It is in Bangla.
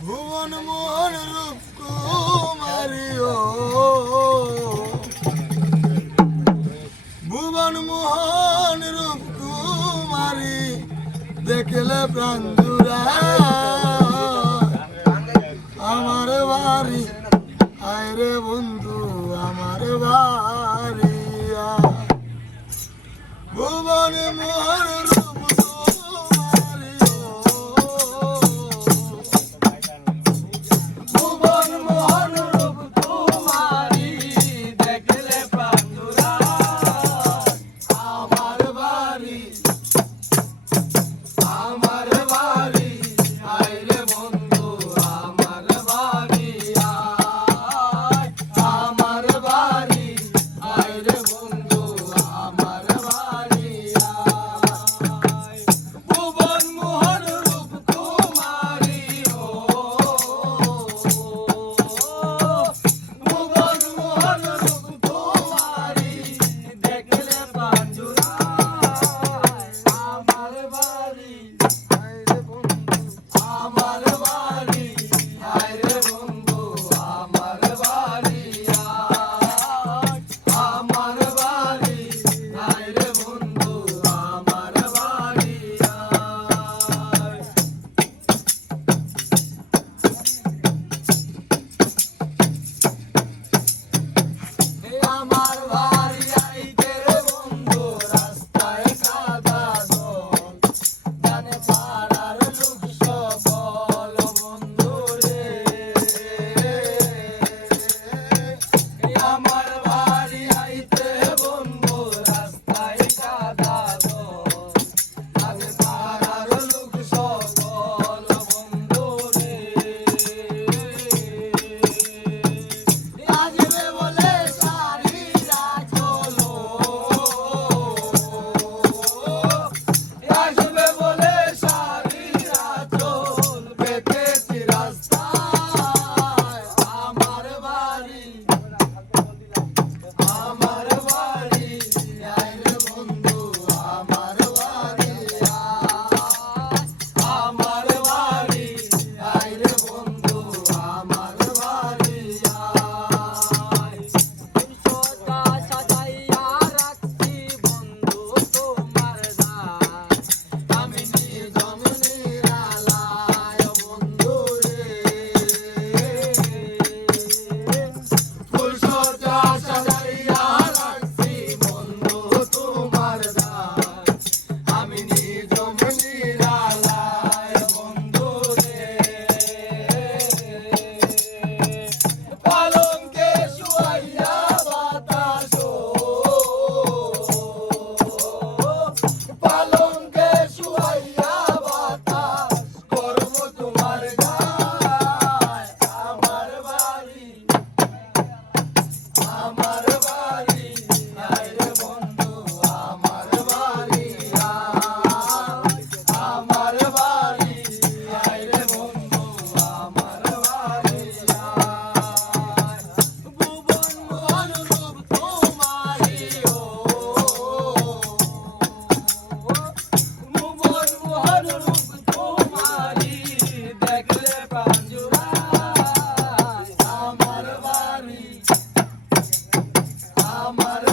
ভুবন মোহন রূপ কুমারিও। ভুবন মোহন রূপ কুমারী দেখলে প্রাণ আমার বাড়ি, আয় রে বন্ধু, আমার বাড়ি। ভুবন মোহন আমার